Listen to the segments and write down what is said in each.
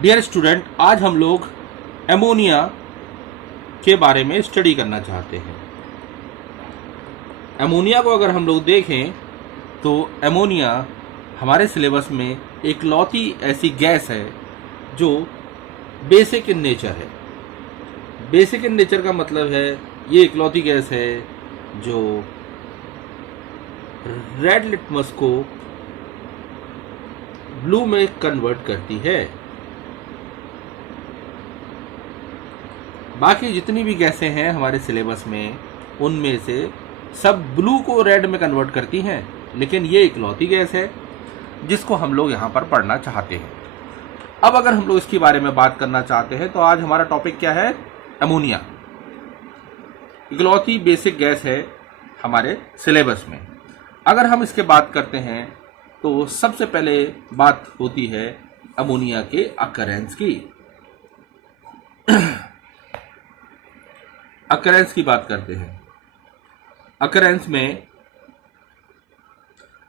Dear student, आज हम लोग एमोनिया के बारे में स्टडी करना चाहते हैं। एमोनिया को अगर हम लोग देखें तो एमोनिया हमारे सिलेबस में एक लौती ऐसी गैस है जो बेसिक इन नेचर है। बेसिक इन नेचर का मतलब है ये इकलौती गैस है जो रेड लिटमस को ब्लू में कन्वर्ट करती है। बाकी जितनी भी गैसें हैं हमारे सिलेबस में उनमें से सब ब्लू को रेड में कन्वर्ट करती हैं, लेकिन ये इकलौती गैस है जिसको हम लोग यहाँ पर पढ़ना चाहते हैं। अब अगर हम लोग इसके बारे में बात करना चाहते हैं तो आज हमारा टॉपिक क्या है? एमोनिया। इकलौती बेसिक गैस है हमारे सिलेबस में। अगर हम इसके बात करते हैं तो सबसे पहले बात होती है अमोनिया के अकरेंस की। अकरेंस की बात करते हैं।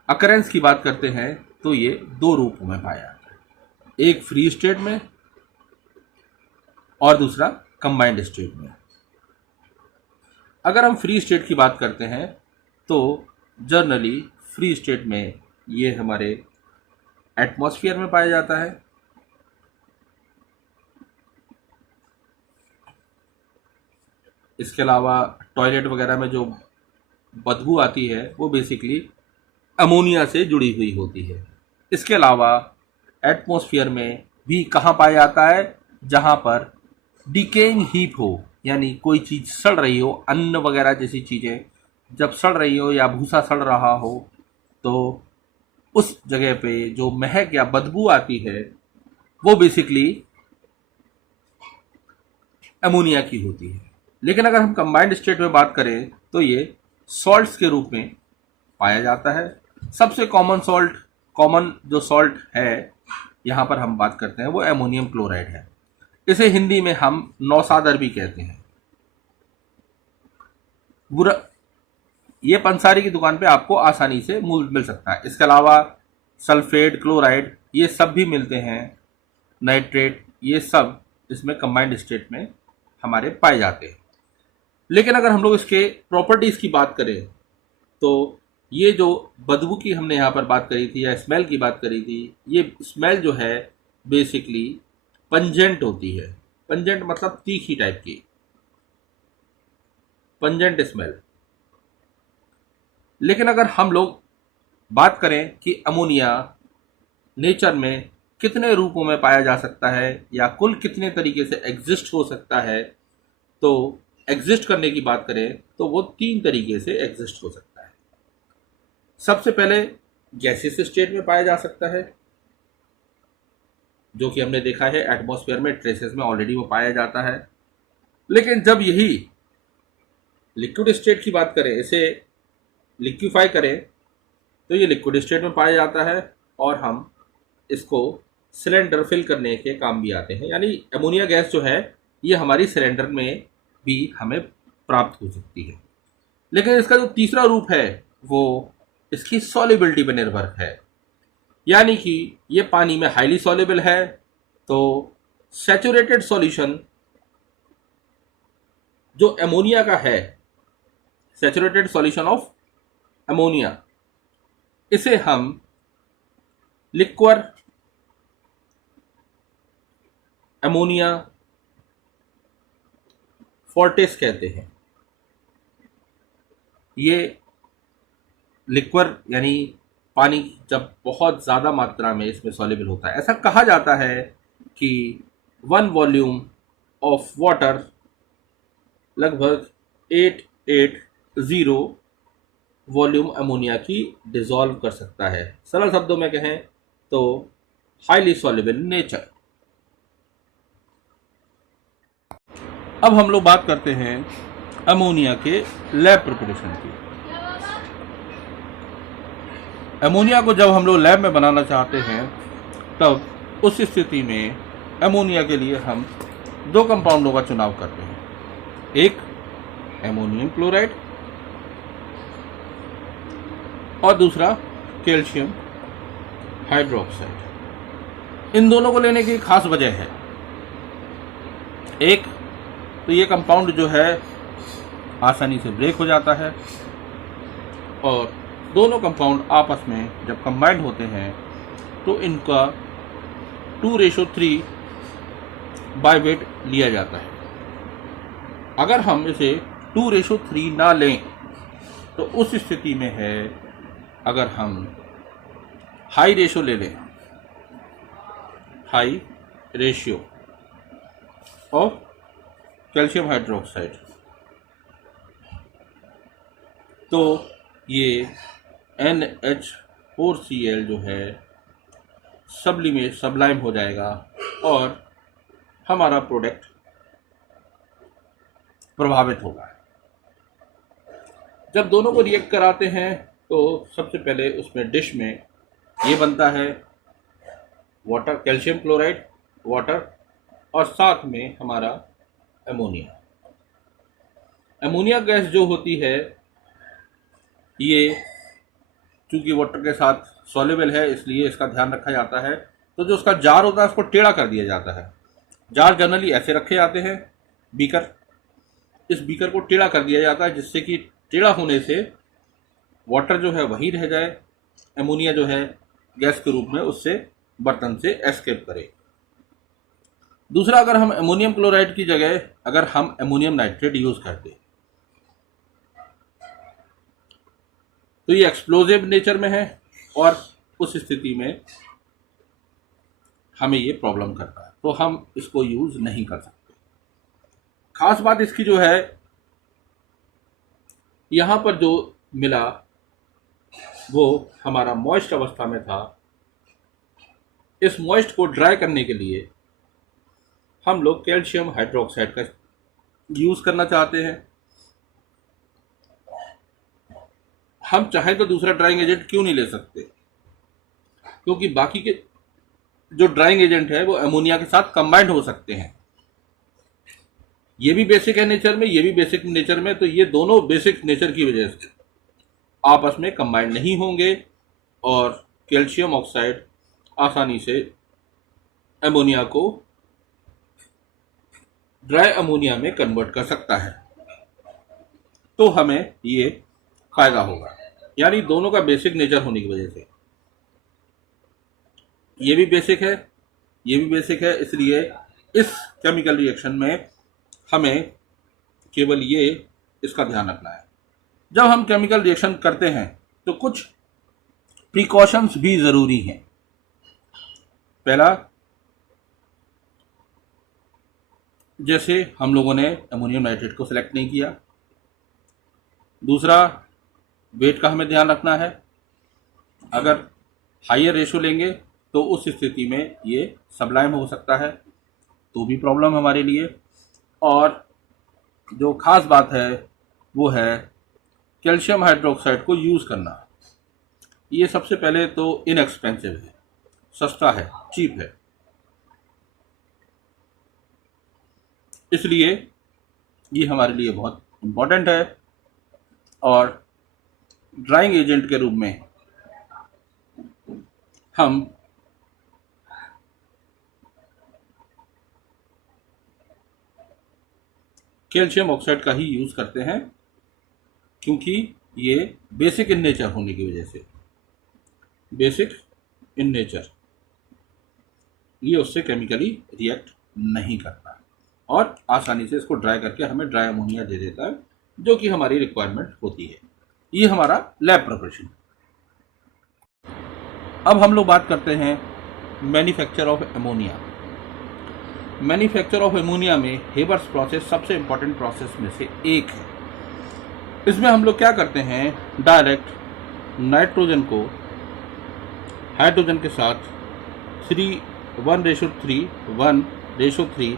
अकरेंस की बात करते हैं तो ये दो रूपों में पाया जाता है, एक फ्री स्टेट में और दूसरा कंबाइंड स्टेट में। अगर हम फ्री स्टेट की बात करते हैं तो जनरली फ्री स्टेट में ये हमारे एटमॉस्फेयर में पाया जाता है। इसके अलावा टॉयलेट वगैरह में जो बदबू आती है वो बेसिकली अमोनिया से जुड़ी हुई होती है। इसके अलावा एटमॉस्फेयर में भी कहाँ पाया जाता है? जहाँ पर डिकेइंग हीप हो, यानी कोई चीज़ सड़ रही हो, अन्न वगैरह जैसी चीज़ें जब सड़ रही हो या भूसा सड़ रहा हो तो उस जगह पे जो महक या बदबू आती है वो बेसिकली अमोनिया की होती है। लेकिन अगर हम कंबाइंड स्टेट में बात करें तो ये सॉल्ट्स के रूप में पाया जाता है। सबसे कॉमन जो सॉल्ट है यहाँ पर हम बात करते हैं वो एमोनियम क्लोराइड है। इसे हिंदी में हम नौसादर भी कहते हैं। ये पंसारी की दुकान पे आपको आसानी से मिल सकता है। इसके अलावा सल्फेट, क्लोराइड ये सब भी मिलते हैं, नाइट्रेट, ये सब इसमें कंबाइंड स्टेट में हमारे पाए जाते हैं। लेकिन अगर हम लोग इसके प्रॉपर्टीज़ की बात करें तो ये जो बदबू की हमने यहाँ पर बात करी थी या स्मेल की बात करी थी, ये स्मेल जो है बेसिकली पंजेंट होती है। पंजेंट मतलब तीखी टाइप की, पंजेंट स्मेल। लेकिन अगर हम लोग बात करें कि अमोनिया नेचर में कितने रूपों में पाया जा सकता है या कुल कितने तरीके से एग्जिस्ट हो सकता है, तो एग्जिस्ट करने की बात करें तो वो 3 तरीके से एग्जिस्ट हो सकता है। सबसे पहले गैसियस स्टेट में पाया जा सकता है, जो कि हमने देखा है एटमॉस्फेयर में ट्रेसेस में ऑलरेडी वो पाया जाता है। लेकिन जब यही लिक्विड स्टेट की बात करें, इसे लिक्विफाई करें, तो ये लिक्विड स्टेट में पाया जाता है और हम इसको सिलेंडर फिल करने के काम भी आते हैं। यानी अमोनिया गैस जो है ये हमारी सिलेंडर में भी हमें प्राप्त हो सकती है। लेकिन इसका जो तीसरा रूप है वो इसकी सॉल्युबिलिटी पर निर्भर है, यानी कि ये पानी में हाईली सॉल्युबल है। तो सैचुरेटेड सॉल्यूशन जो अमोनिया का है, सैचुरेटेड सॉल्यूशन ऑफ अमोनिया, इसे हम लिक्वर अमोनिया फोर्टिस कहते हैं। ये लिक्वर यानी पानी जब बहुत ज़्यादा मात्रा में इसमें सॉल्युबल होता है, ऐसा कहा जाता है कि 1 वॉल्यूम ऑफ वाटर लगभग 880 वॉल्यूम अमोनिया की डिसॉल्व कर सकता है। सरल शब्दों में कहें तो हाईली सॉल्युबल नेचर। अब हम लोग बात करते हैं अमोनिया के लैब प्रिपरेशन की। अमोनिया को जब हम लोग लैब में बनाना चाहते हैं तब उस स्थिति में अमोनिया के लिए हम 2 कंपाउंडों का चुनाव करते हैं, एक एमोनियम क्लोराइड और दूसरा कैल्शियम हाइड्रोक्साइड। इन दोनों को लेने की खास वजह है। एक तो ये कंपाउंड जो है आसानी से ब्रेक हो जाता है, और दोनों कंपाउंड आपस में जब कंबाइंड होते हैं तो इनका 2:3 बाय वेट लिया जाता है। अगर हम इसे 2:3 ना लें तो उस स्थिति में है, अगर हम हाई रेशो ले लें, high ratio of calcium hydroxide, तो ये NH4Cl जो है सबलाइम हो जाएगा और हमारा प्रोडक्ट प्रभावित होगा। जब दोनों को रिएक्ट कराते हैं तो सबसे पहले उसमें डिश में ये बनता है वाटर, कैल्शियम क्लोराइड, वाटर, और साथ में हमारा अमोनिया। अमोनिया गैस जो होती है ये चूंकि वाटर के साथ सॉल्युबल है, इसलिए इसका ध्यान रखा जाता है। तो जो उसका जार होता है उसको टेढ़ा कर दिया जाता है। जार जनरली ऐसे रखे जाते हैं, बीकर, इस बीकर को टेढ़ा कर दिया जाता है जिससे कि टेढ़ा होने से वाटर जो है वही रह जाए, अमोनिया जो है गैस के रूप में उससे बर्तन से एस्केप करे। दूसरा, अगर हम अमोनियम क्लोराइड की जगह अगर हम अमोनियम नाइट्रेट यूज करते तो ये एक्सप्लोजिव नेचर में है और उस स्थिति में हमें ये प्रॉब्लम करता है, तो हम इसको यूज नहीं कर सकते। खास बात इसकी जो है, यहां पर जो मिला वो हमारा मॉइस्ट अवस्था में था। इस मॉइस्ट को ड्राई करने के लिए हम लोग कैल्शियम हाइड्रोक्साइड का यूज करना चाहते हैं। हम चाहे तो दूसरा ड्राइंग एजेंट क्यों नहीं ले सकते, क्योंकि बाकी के जो ड्राइंग एजेंट है वो अमोनिया के साथ कंबाइंड हो सकते हैं। ये भी बेसिक है नेचर में, ये भी बेसिक नेचर में, तो ये दोनों बेसिक नेचर की वजह से आपस में कंबाइंड नहीं होंगे और कैल्शियम ऑक्साइड आसानी से अमोनिया को ड्राई अमोनिया में कन्वर्ट कर सकता है, तो हमें ये फायदा होगा। यानी दोनों का बेसिक नेचर होने की वजह से ये भी बेसिक है, ये भी बेसिक है, इसलिए इस केमिकल रिएक्शन में हमें केवल ये इसका ध्यान रखना है। जब हम केमिकल रिएक्शन करते हैं तो कुछ प्रिकॉशंस भी जरूरी हैं। पहला, जैसे हम लोगों ने अमोनियम नाइट्रेट को सिलेक्ट नहीं किया। दूसरा, वेट का हमें ध्यान रखना है। अगर हायर रेशो लेंगे तो उस स्थिति में ये सबलाइम हो सकता है, तो भी प्रॉब्लम हमारे लिए। और जो खास बात है वो है कैल्शियम हाइड्रोक्साइड को यूज़ करना। ये सबसे पहले तो इनएक्सपेंसिव है, सस्ता है, चीप है, इसलिए ये हमारे लिए बहुत इम्पोर्टेंट है। और ड्राइंग एजेंट के रूप में हम कैल्शियम ऑक्साइड का ही यूज़ करते हैं, क्योंकि ये बेसिक इन नेचर होने की वजह से, बेसिक इन नेचर, ये उससे केमिकली रिएक्ट नहीं करता और आसानी से इसको ड्राई करके हमें ड्राई अमोनिया दे देता है, जो कि हमारी रिक्वायरमेंट होती है। ये हमारा लैब प्रिपरेशन। अब हम लोग बात करते हैं manufacture of ammonia. Manufacture of ammonia में हेबर्स प्रोसेस सबसे इम्पोर्टेंट प्रोसेस में से एक है। इसमें हम लोग क्या करते हैं, डायरेक्ट नाइट्रोजन को हाइड्रोजन के साथ 1:3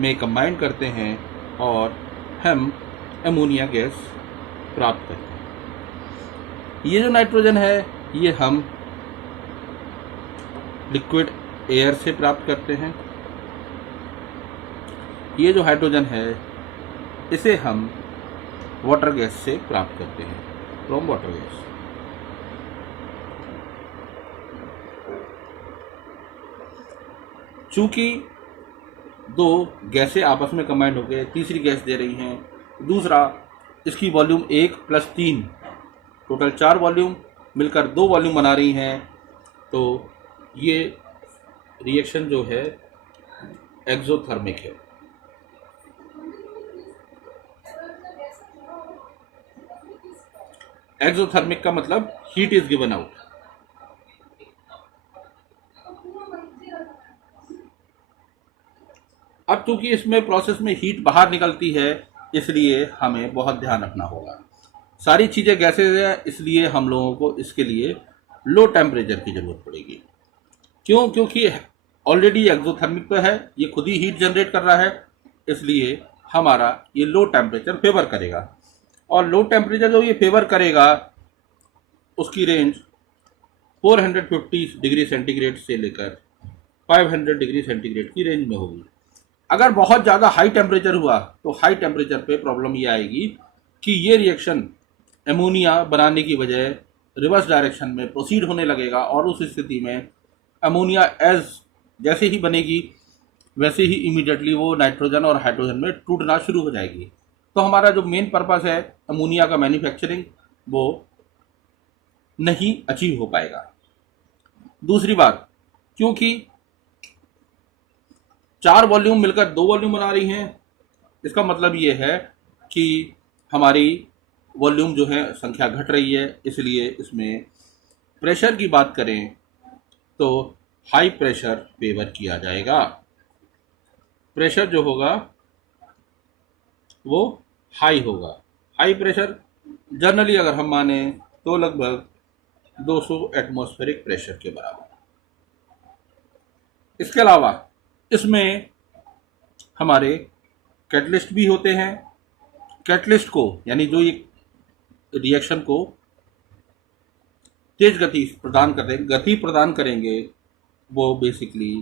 में कंबाइन करते हैं और हम अमोनिया गैस प्राप्त करते हैं। ये जो नाइट्रोजन है ये हम लिक्विड एयर से प्राप्त करते हैं। ये जो हाइड्रोजन है इसे हम वाटर गैस से प्राप्त करते हैं, फ्रॉम वाटर गैस। चूँकि दो गैसें आपस में कंबाइंड होकर तीसरी गैस दे रही हैं, दूसरा इसकी वॉल्यूम 1 + 3 टोटल 4 वॉल्यूम मिलकर 2 वॉल्यूम बना रही हैं, तो ये रिएक्शन जो है एक्सोथर्मिक है। एक्सोथर्मिक का मतलब हीट इज गिवन आउट। अब चूंकि इसमें प्रोसेस में हीट बाहर निकलती है, इसलिए हमें बहुत ध्यान रखना होगा। सारी चीज़ें गैसेज है, इसलिए हम लोगों को इसके लिए लो टेम्परेचर की ज़रूरत पड़ेगी। क्यों? क्योंकि ऑलरेडी एक्सोथर्मिक तो है, ये खुद ही हीट जनरेट कर रहा है, इसलिए हमारा ये लो टेम्परेचर फेवर करेगा। और लो टेम्परेचर जो ये फेवर करेगा उसकी रेंज 450 डिग्री सेंटीग्रेड से लेकर 500 डिग्री सेंटीग्रेड की रेंज में होगी। अगर बहुत ज़्यादा हाई टेम्परेचर हुआ तो हाई टेम्परेचर पे प्रॉब्लम ये आएगी कि ये रिएक्शन एमोनिया बनाने की बजाय रिवर्स डायरेक्शन में प्रोसीड होने लगेगा, और उस स्थिति में अमोनिया एज जैसे ही बनेगी वैसे ही इमीडिएटली वो नाइट्रोजन और हाइड्रोजन में टूटना शुरू हो जाएगी। तो हमारा जो मेन पर्पस है अमोनिया का मैन्युफैक्चरिंग, वो नहीं अचीव हो पाएगा। दूसरी बात, क्योंकि 4 वॉल्यूम मिलकर 2 वॉल्यूम बना रही हैं, इसका मतलब ये है कि हमारी वॉल्यूम जो है संख्या घट रही है, इसलिए इसमें प्रेशर की बात करें तो हाई प्रेशर फेवर किया जाएगा। प्रेशर जो होगा वो हाई होगा। हाई प्रेशर जनरली अगर हम माने तो लगभग 200 एटमॉस्फेरिक प्रेशर के बराबर। इसके अलावा इसमें हमारे कैटलिस्ट भी होते हैं। कैटलिस्ट को यानी जो ये रिएक्शन को तेज गति प्रदान करेंगे, वो बेसिकली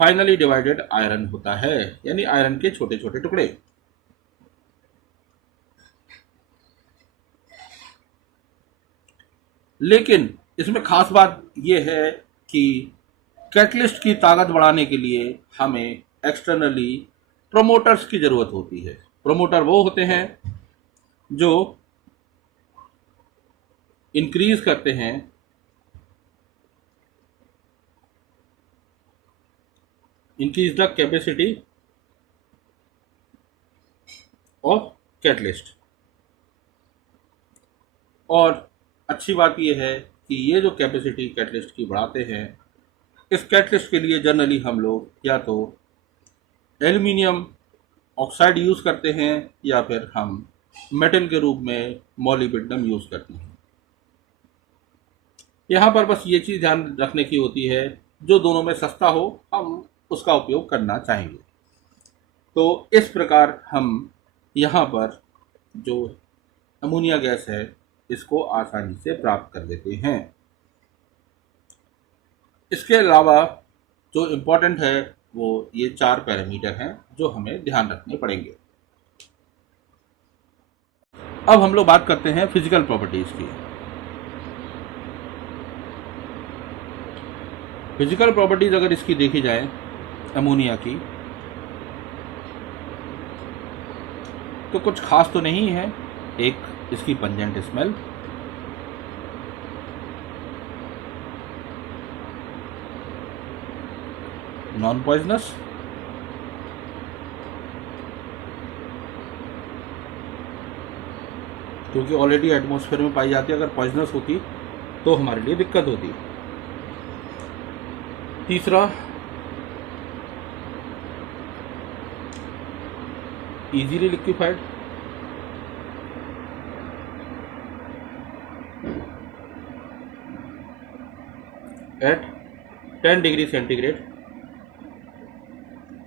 फाइनली डिवाइडेड आयरन होता है, यानी आयरन के छोटे छोटे टुकड़े। लेकिन इसमें खास बात यह है कि कैटलिस्ट की ताकत बढ़ाने के लिए हमें एक्सटर्नली प्रोमोटर्स की ज़रूरत होती है। प्रोमोटर वो होते हैं जो इंक्रीज करते हैं increase the capacity of catalyst. और अच्छी बात यह है कि ये जो कैपेसिटी कैटलिस्ट की बढ़ाते हैं, इस कैटलिस्ट के लिए जनरली हम लोग या तो एल्युमिनियम ऑक्साइड यूज़ करते हैं या फिर हम मेटल के रूप में मॉलिब्डेनम यूज़ करते हैं। यहाँ पर बस ये चीज़ ध्यान रखने की होती है, जो दोनों में सस्ता हो हम उसका उपयोग करना चाहेंगे। तो इस प्रकार हम यहाँ पर जो अमोनिया गैस है इसको आसानी से प्राप्त कर लेते हैं। इसके अलावा जो इम्पोर्टेंट है वो ये 4 पैरामीटर हैं जो हमें ध्यान रखने पड़ेंगे। अब हम लोग बात करते हैं फिजिकल प्रॉपर्टीज़ की। फिजिकल प्रॉपर्टीज़ अगर इसकी देखी जाए अमोनिया की, तो कुछ खास तो नहीं है। एक इसकी पंजेंट स्मेल, नॉन पॉइजनस, क्योंकि ऑलरेडी एटमॉस्फेयर में पाई जाती है, अगर पॉइजनस होती तो हमारे लिए दिक्कत होती। तीसरा, easily liquefied, at 10 degree centigrade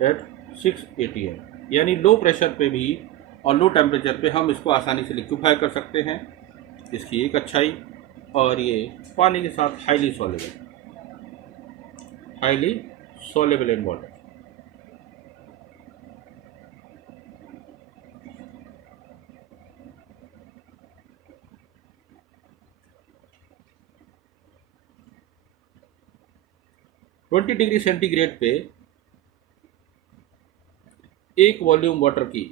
at 6 atm, यानी लो प्रेशर पे भी और लो टेम्परेचर पे हम इसको आसानी से लिक्विफाई कर सकते हैं। इसकी एक अच्छाई, और ये पानी के साथ highly soluble in water. 20 degree centigrade पे एक वॉल्यूम वाटर की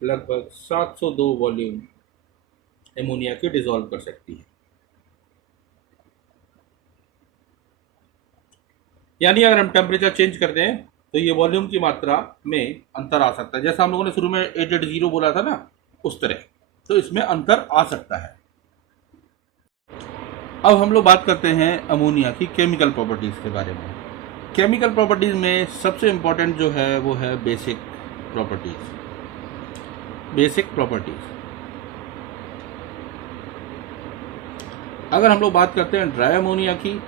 लगभग 702 वॉल्यूम एमोनिया की डिसॉल्व कर सकती है। यानी अगर हम टेम्परेचर चेंज कर दें तो ये वॉल्यूम की मात्रा में अंतर आ सकता है। जैसा हम लोगों ने शुरू में 880 बोला था ना, उस तरह तो इसमें अंतर आ सकता है। अब हम लोग बात करते हैं अमोनिया की केमिकल प्रॉपर्टीज़ के बारे में। केमिकल प्रॉपर्टीज़ में सबसे इम्पोर्टेंट जो है वो है बेसिक प्रॉपर्टीज़। अगर हम लोग बात करते हैं ड्राई अमोनिया की,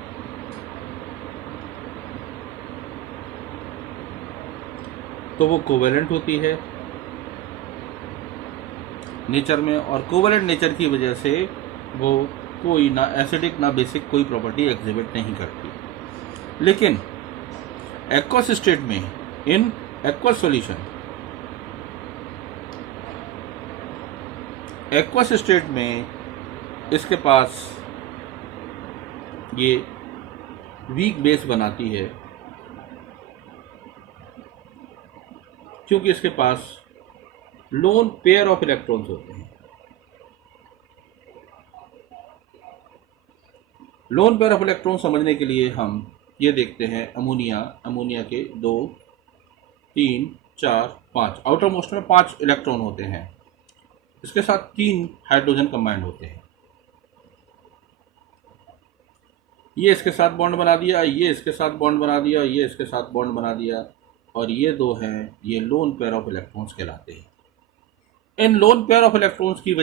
तो वो कोवेलेंट होती है नेचर में, और कोवेलेंट नेचर की वजह से वो कोई ना एसिडिक ना बेसिक कोई प्रॉपर्टी एग्जिबिट नहीं करती। लेकिन एक्वस स्टेट में, इन एक्वस स्टेट में इसके पास ये वीक बेस बनाती है, क्योंकि इसके पास लोन पेयर ऑफ इलेक्ट्रॉन्स होते हैं। लोन पेयर ऑफ इलेक्ट्रॉन समझने के लिए हम ये देखते हैं अमोनिया के 2, 3, 4, 5 आउटर मोस्ट में 5 इलेक्ट्रॉन होते हैं। इसके साथ 3 हाइड्रोजन कंबाइंड होते हैं। ये इसके साथ बॉन्ड बना दिया, ये इसके साथ बॉन्ड बना दिया, ये इसके साथ बॉन्ड बना दिया, और ये 2 हैं, ये लोन पेयर ऑफ इलेक्ट्रॉन्स कहलाते हैं। इन लोन पेयर ऑफ इलेक्ट्रॉन्स की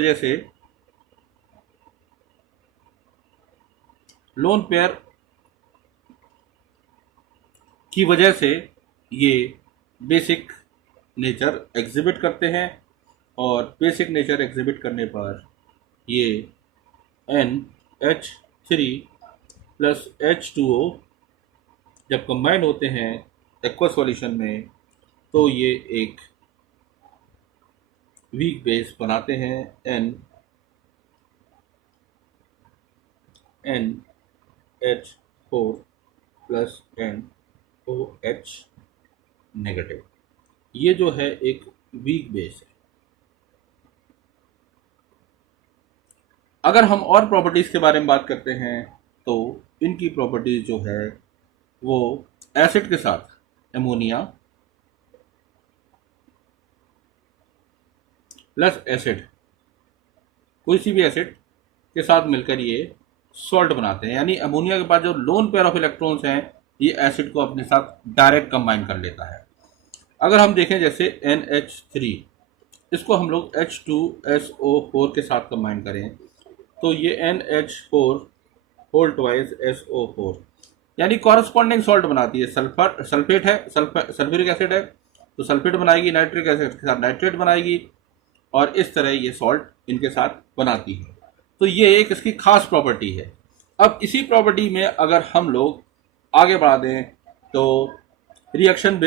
वजह से ये बेसिक नेचर एग्जिबिट करते हैं, और बेसिक नेचर एग्जिबिट करने पर ये NH3 प्लस H2O जब कंबाइन होते हैं एक्वस सॉल्यूशन में, तो ये एक वीक बेस बनाते हैं NH4 प्लस NOH नेगेटिव। ये जो है एक वीक बेस है। अगर हम और प्रॉपर्टीज़ के बारे में बात करते हैं तो इनकी प्रॉपर्टीज़ जो है वो एसिड के साथ एमोनिया प्लस एसिड, कोई सी भी एसिड के साथ मिलकर ये सॉल्ट बनाते हैं। यानी अमोनिया के पास जो लोन पेयर ऑफ इलेक्ट्रॉन्स हैं, ये एसिड को अपने साथ डायरेक्ट कंबाइन कर लेता है। अगर हम देखें जैसे NH3, इसको हम लोग H2SO4 के साथ कंबाइन करें तो ये NH4 होल ट्वाइस SO4, यानी कॉरस्पॉन्डिंग सॉल्ट बनाती है। सल्फेट है, सल्फ्यूरिक एसिड है तो सल्फेट बनाएगी, नाइट्रिक एसिड के साथ नाइट्रेट बनाएगी, और इस तरह ये सॉल्ट इनके साथ बनाती है। तो ये एक इसकी खास प्रॉपर्टी है। अब इसी प्रॉपर्टी में अगर हम लोग आगे बढ़ा दें तो reaction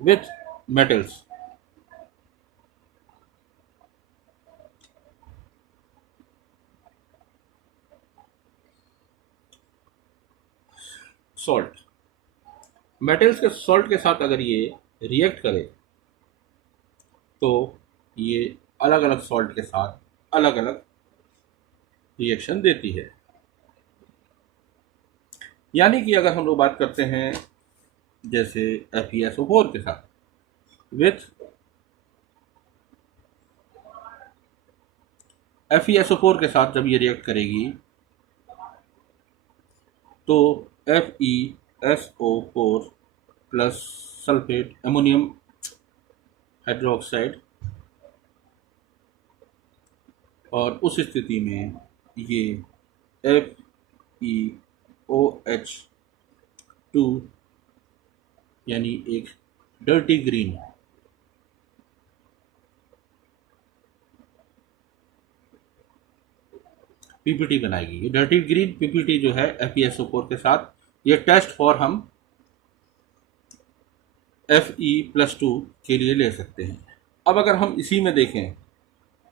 with metals, salt, metals के सॉल्ट के साथ अगर ये रिएक्ट करे तो ये अलग अलग सॉल्ट के साथ अलग अलग रिएक्शन देती है। यानी कि अगर हम लोग बात करते हैं जैसे FeSO4 के साथ विथ FeSO4 के साथ जब ये रिएक्ट करेगी तो FeSO4 plus sulphate ammonium hydroxide, और उस स्थिति में ये FeOH2 यानी एक डर्टी ग्रीन पीपीटी बनाएगी। ये डर्टी ग्रीन पीपीटी जो है FeSO4 के साथ, ये टेस्ट फॉर हम Fe+2 के लिए ले सकते हैं। अब अगर हम इसी में देखें,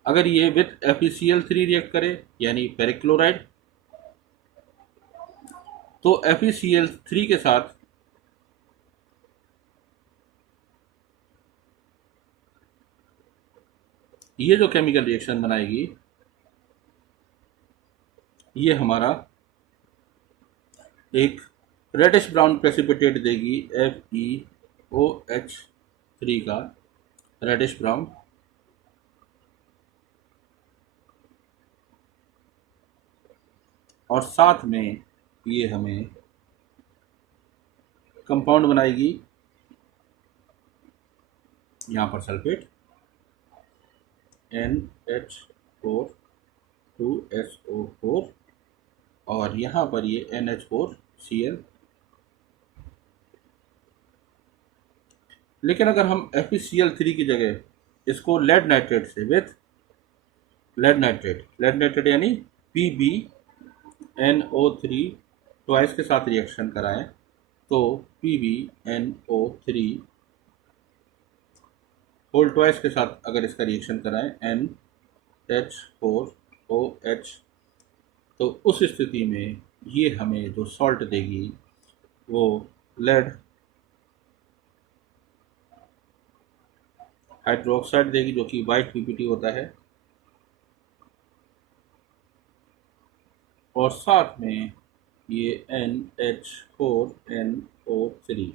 अगर ये विथ FeCl3 रिएक्ट करे यानी फेरिक क्लोराइड, तो FeCl3 के साथ ये जो केमिकल रिएक्शन बनाएगी ये हमारा एक रेडिश ब्राउन प्रेसिपिटेट देगी, FeOH3 का रेडिश ब्राउन, और साथ में ये हमें कंपाउंड बनाएगी यहाँ पर सल्फेट NH4 2SO4 और यहाँ पर ये NH4Cl। लेकिन अगर हम FeCl3 की जगह इसको लेड नाइट्रेट से विथ लेड नाइट्रेट यानी PbNO3 ट्वाइस के साथ रिएक्शन कराएं, तो PbNO3 होल ट्वाइस के साथ अगर इसका रिएक्शन कराएं NH4OH, तो उस स्थिति में ये हमें जो सॉल्ट देगी वो लेड हाइड्रोक्साइड देगी, जो कि वाइट PPT होता है, और साथ में ये NH4NO3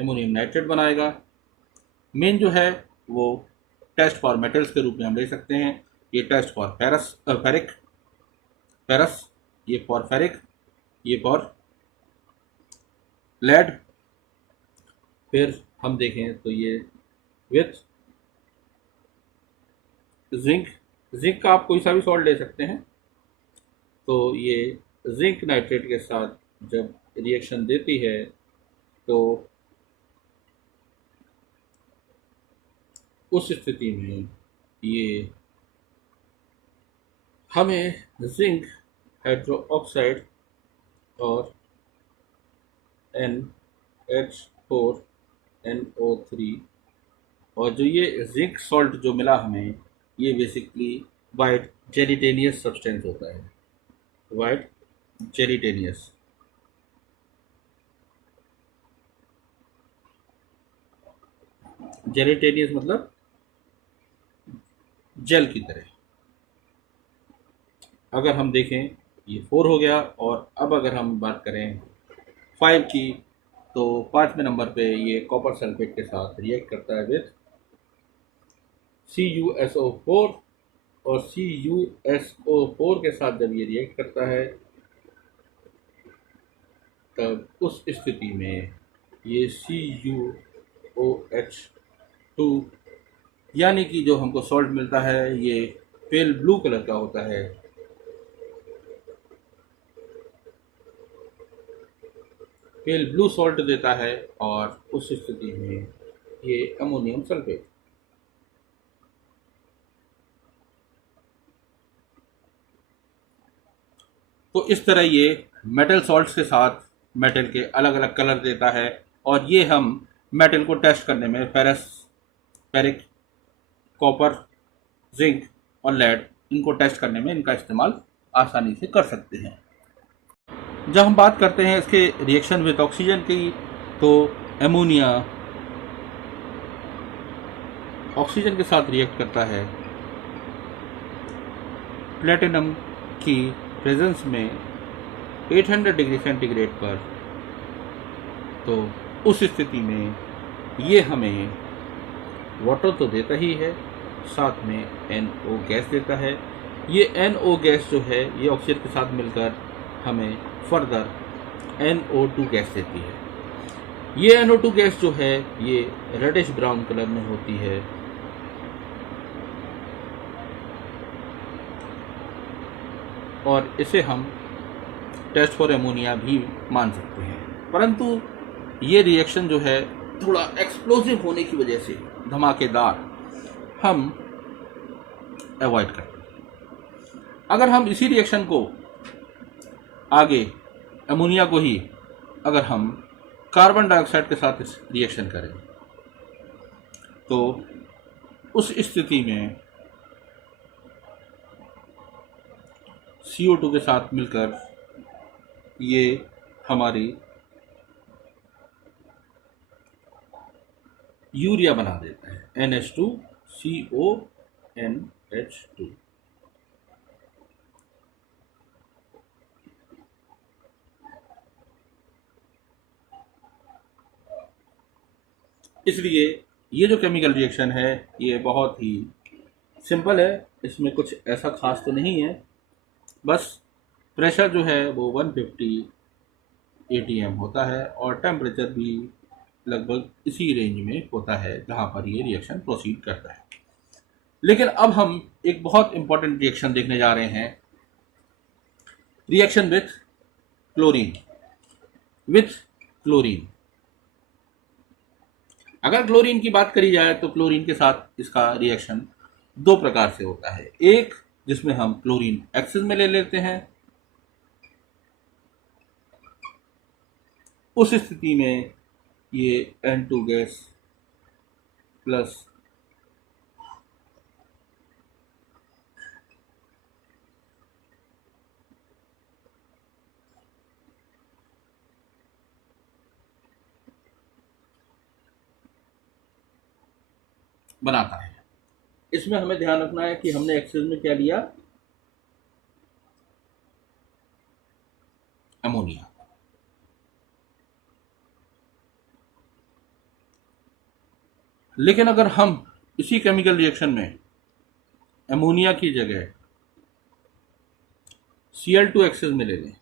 एमोनियम नाइट्रेट बनाएगा। मेन जो है वो टेस्ट फॉर मेटल्स के रूप में हम ले सकते हैं। ये टेस्ट फॉर फेरस, ये फॉर फेरिक, ये फॉर लेड। फिर हम देखें तो ये विथ जिंक का आप कोई सा भी सॉल्ट ले सकते हैं। तो ये जिंक नाइट्रेट के साथ जब रिएक्शन देती है तो उस स्थिति में ये हमें जिंक हाइड्रोक्साइड और NH4NO3 और जो ये जिंक सॉल्ट जो मिला हमें, ये बेसिकली वाइट जेलिटेनियस सब्सटेंस होता है। वाइट जेलिटेनियस मतलब जेल की तरह। अगर हम देखें ये 4 हो गया, और अब अगर हम बात करें 5 की, तो 5वें नंबर पे ये कॉपर सल्फेट के साथ रिएक्ट करता है विथ CuSO4, और CuSO4 के साथ जब ये रिएक्ट करता है तब उस स्थिति में ये CuOH2 यानी कि जो हमको सॉल्ट मिलता है ये पेल ब्लू कलर का होता है। पेल ब्लू सॉल्ट देता है, और उस स्थिति में ये अमोनियम सल्फेट। तो इस तरह ये मेटल सॉल्ट्स के साथ मेटल के अलग अलग कलर देता है, और ये हम मेटल को टेस्ट करने में फेरिक, कॉपर, जिंक और लेड, इनको टेस्ट करने में इनका इस्तेमाल आसानी से कर सकते हैं। जब हम बात करते हैं इसके रिएक्शन विद ऑक्सीजन की, तो एमोनिया ऑक्सीजन के साथ रिएक्ट करता है प्लेटिनम की प्रेजेंस में 800 डिग्री सेंटीग्रेड पर। तो उस स्थिति में ये हमें वाटर तो देता ही है, साथ में NO गैस देता है। ये NO गैस जो है ये ऑक्सीजन के साथ मिलकर हमें फर्दर NO2 गैस देती है। ये NO2 गैस जो है ये रेडिश ब्राउन कलर में होती है, और इसे हम टेस्ट फॉर एमोनिया भी मान सकते हैं। परंतु ये रिएक्शन जो है थोड़ा एक्सप्लोसिव होने की वजह से, धमाकेदार, हम अवॉइड करते हैं। अगर हम इसी रिएक्शन को आगे एमोनिया को ही अगर हम कार्बन डाइऑक्साइड के साथ रिएक्शन करें, तो उस स्थिति में CO2 के साथ मिलकर ये हमारी यूरिया बना देता है, NH2CONH2। इसलिए ये जो केमिकल रिएक्शन है ये बहुत ही सिंपल है, इसमें कुछ ऐसा खास तो नहीं है, बस प्रेशर जो है वो 150 atm होता है और टेम्परेचर भी लगभग इसी रेंज में होता है जहाँ पर ये रिएक्शन प्रोसीड करता है। लेकिन अब हम एक बहुत इंपॉर्टेंट रिएक्शन देखने जा रहे हैं, रिएक्शन विथ क्लोरीन। अगर क्लोरीन की बात करी जाए तो क्लोरीन के साथ इसका रिएक्शन दो प्रकार से होता है। एक जिसमें हम क्लोरीन एक्सेस में ले लेते हैं, उस स्थिति में ये N2 गैस प्लस बनाता है। इसमें हमें ध्यान रखना है कि हमने एक्सेस में क्या लिया, अमोनिया। लेकिन अगर हम इसी केमिकल रिएक्शन में अमोनिया की जगह Cl2 एक्सेस में ले लें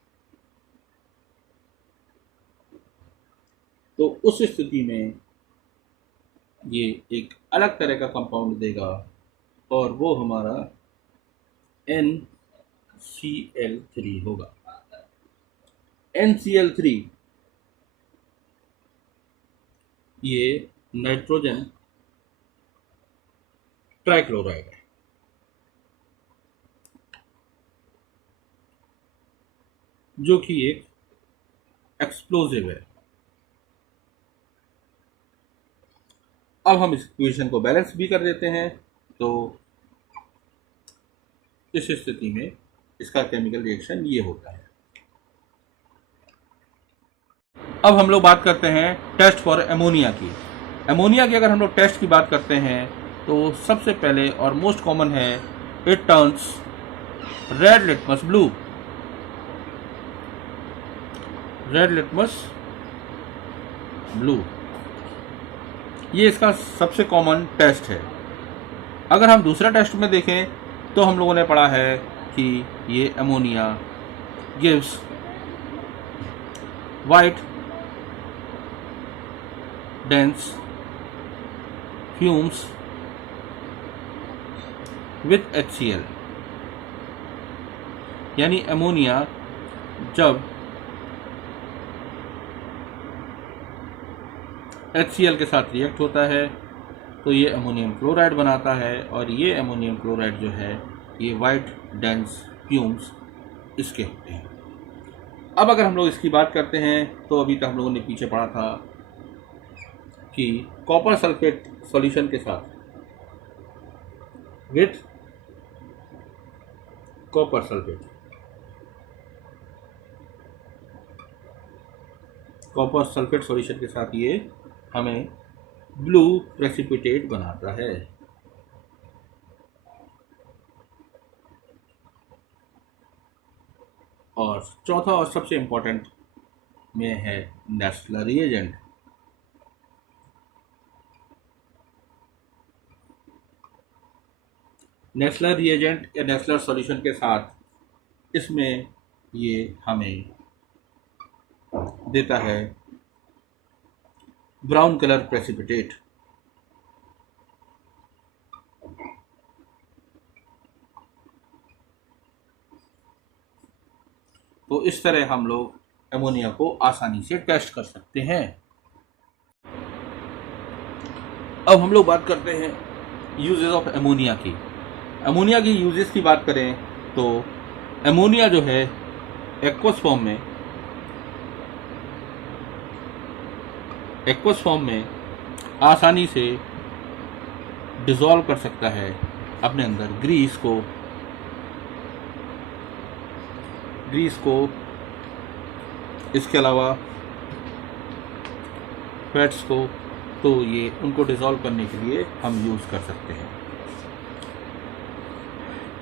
तो उस स्थिति में ये एक अलग तरह का कंपाउंड देगा और वो हमारा NCl3 होगा। NCl3 ये नाइट्रोजन ट्राइक्लोराइड है, जो कि एक एक्सप्लोजिव है। अब हम इस इक्वेशन को बैलेंस भी कर देते हैं, तो इस स्थिति में इसका केमिकल रिएक्शन ये होता है। अब हम लोग बात करते हैं टेस्ट फॉर अमोनिया की। अमोनिया की अगर हम लोग टेस्ट की बात करते हैं तो सबसे पहले और मोस्ट कॉमन है, it turns red litmus blue. Red litmus blue ये इसका सबसे कॉमन टेस्ट है। अगर हम दूसरा टेस्ट में देखें तो हम लोगों ने पढ़ा है कि ये ammonia gives white dense fumes with HCl, यानी अमोनिया जब HCl के साथ रिएक्ट होता है तो ये अमोनियम क्लोराइड बनाता है, और ये अमोनियम क्लोराइड जो है ये वाइट डेंस फ्यूम्स इसके होते हैं। अब अगर हम लोग इसकी बात करते हैं तो अभी तक हम लोगों ने पीछे पढ़ा था कि कॉपर सल्फेट सॉल्यूशन के साथ विथ कॉपर सल्फेट सॉल्यूशन के साथ ये हमें ब्लू प्रेसिपिटेट बनाता है। और चौथा और सबसे इंपॉर्टेंट में है नेस्लर रिएजेंट। नेस्लर रिएजेंट या नेस्लर सॉल्यूशन के साथ इसमें ये हमें देता है ब्राउन कलर प्रेसिपिटेट। तो इस तरह हम लोग अमोनिया को आसानी से टेस्ट कर सकते हैं। अब हम लोग बात करते हैं यूजेस ऑफ अमोनिया की। अमोनिया की यूजेस की बात करें तो अमोनिया जो है एक्वस फॉर्म में आसानी से डिसॉल्व कर सकता है अपने अंदर ग्रीस को ग्रीस को, इसके अलावा फैट्स को, तो ये उनको डिज़ोल्व करने के लिए हम यूज़ कर सकते हैं।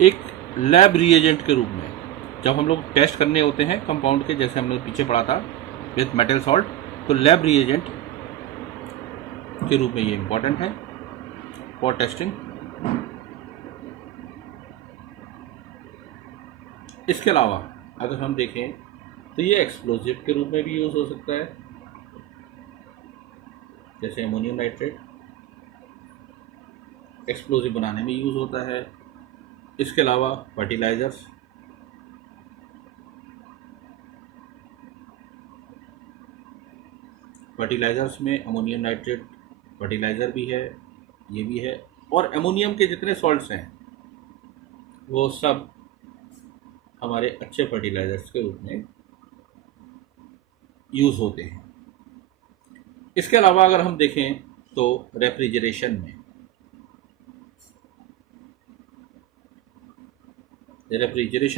एक लैब रिएजेंट के रूप में जब हम लोग टेस्ट करने होते हैं कंपाउंड के, जैसे हमने पीछे पढ़ा था विथ मेटल सॉल्ट, तो लैब रिएजेंट के रूप में ये इम्पॉर्टेंट है फॉर टेस्टिंग। इसके अलावा अगर हम देखें तो ये एक्सप्लोजिव के रूप में भी यूज़ हो सकता है, जैसे अमोनियम नाइट्रेट एक्सप्लोजिव बनाने में यूज़ होता है। इसके अलावा फर्टिलाइज़र्स, में अमोनियम नाइट्रेट फर्टिलाइज़र भी है, ये भी है, और अमोनियम के जितने सॉल्ट्स हैं वो सब हमारे अच्छे फर्टिलाइज़र्स के रूप में यूज़ होते हैं। इसके अलावा अगर हम देखें तो रेफ्रिजरेशन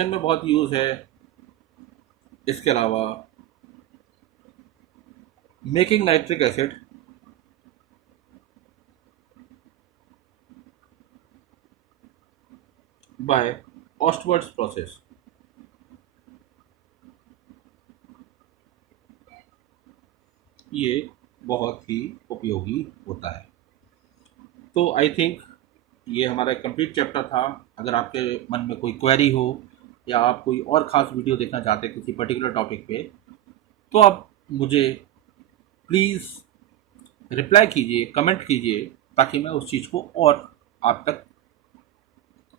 में बहुत यूज़ है। इसके अलावा making nitric acid, by Ostwald's process, ये बहुत ही उपयोगी होता है। तो आई थिंक ये हमारा कंप्लीट चैप्टर था। अगर आपके मन में कोई क्वेरी हो या आप कोई और ख़ास वीडियो देखना चाहते हैं किसी पर्टिकुलर टॉपिक पे, तो आप मुझे प्लीज़ रिप्लाई कीजिए, कमेंट कीजिए, ताकि मैं उस चीज़ को और आप तक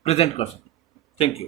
प्रेजेंट कर सकूं। Thank you.